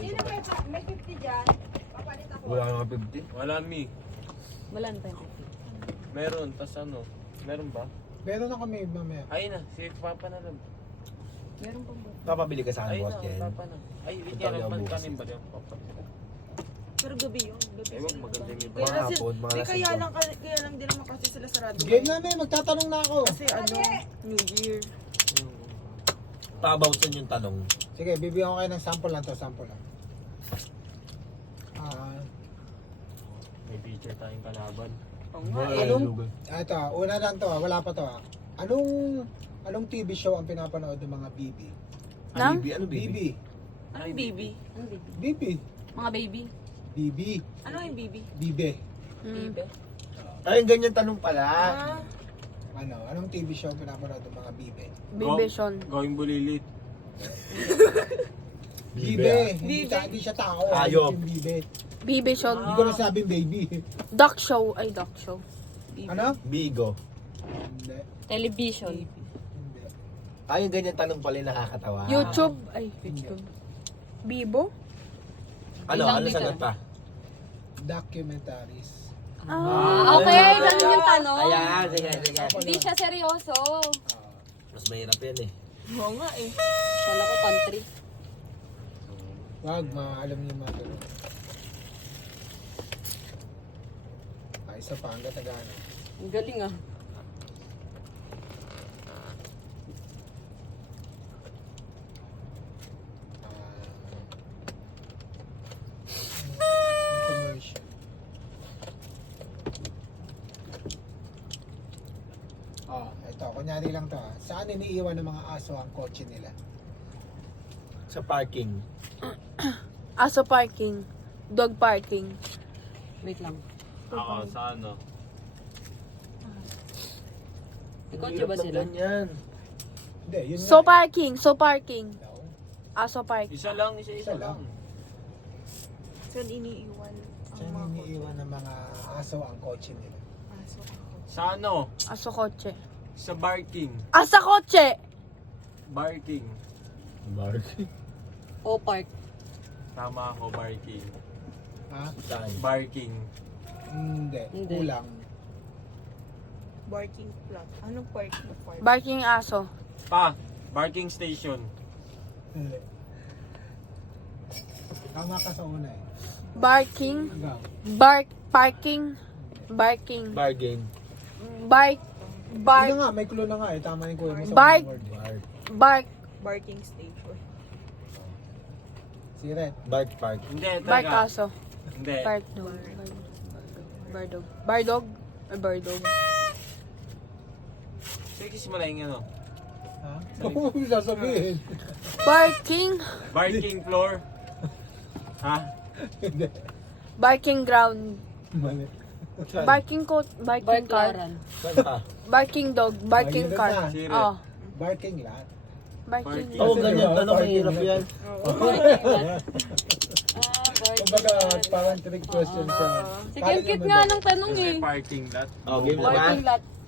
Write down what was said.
natin. Sino may 50 dyan? Papalit ako. Wala nga 50. Wala mi. Wala na tayo. Meron, tas ano? Meron ba? Meron na kami mamaya. Ayun na, si Papa na lang. Meron pang ba? Papabili ka sa akin, Ayun boss na, Jen. Papa na. Ay, Ito hindi ang naman bukas. kanin ba yung Papa? Pero gabi yun. Gabi Ewan, sila maganda yung iba. Kaya Mga lang hapon, mga Kaya lasing lang, kaya lang din naman kasi sila sarado. Game namin, magtatanong na ako. Kasi ano, New Year. Pa-about yung tanong. Sige, bibigyan ko kayo ng sample lang to, sample lang. May picture tayong kalaban. Oo nga eh. Anong, ito, una lang to, wala pa to. Anong TV show ang pinapanood ng mga BB? Nang? Ano, BB. baby? Anong baby? Ano baby? BB. Mga baby. BB. Ano yung baby? BB. Baby. Ay, ganyan tanong pala. Ah, Anong TV show ang pinapanood ng mga BB? Baby Sean. Going bulilit. BB. Bibe. Hindi siya tao. Hayop. Yung BB. Baby Sean. Hindi ko na sabing baby. Duck show. Ay, duck show. Ano? Bigo. Hindi. Television. Hindi. Ay, yung ganyan tanong pala yung nakakatawa. YouTube. Ay, YouTube. Bibo? Ano, Ilang ano dito? sagot pa? Documentaries. Ah, okay. Ganun yung tanong. Ayan, sige, sige. Hindi siya seryoso. Mas mahirap yan eh. oo nga eh. Wala ko country. Wag, maalam niyo mga ganun. Isa pa, hanggang Tagano. Ang galing ah. Commercial. Ito, kunyari lang to. Saan iniiwan ng mga aso ang kotse nila? Sa parking. Aso parking. Dog parking. Wait lang. Ako, sa ano? May kotse ba sila? Ganyan. Hindi, yun So nga parking. So parking. eh. No. Aso parking. Isa lang, isa Isa lang. lang. Saan iniiwan ang Saan mga iniiwan ng mga aso ang kotse nila? aso? Sa ano? Aso kotse. Sa barking. Asa kotse! Barking. Parking. O park. Tama ako, barking. Ha? Saan? Barking. Hindi. Hindi. Kulang. Barking plot. Anong parking part? Barking aso. Pa, barking station. Hindi. Tama ka sa una eh. Barking. Hanggang. Parking. Barking. Bargain. Bark. Yun Bark. na nga, may clue na nga eh. Tama yung kuya mo sa Bark. unang word. Bark. Bark. Barking station. Si Red. Bark park. Hindi, Bark teka. aso. Hindi. Bark dog. Bardog. Bardog. Or bardog. Sige, simula yung ano. Ha? Oo, sasabihin. Barking. Barking floor. Ha? Hindi. Barking ground. Mali. Saan? Barking coat. Barking car. Saan ka? Barking dog. Barking Ayun car. na. Sire. Oh. Barking lot. Barking. Barking. Oo, Kasi ganyan diba, tanong. parking Mahirap lot. yan. Kumbaga, parang trick question siya. Sige, ang cute nga ng tanong Kasi eh. parking lot. Oh, game na ba? Barking lot.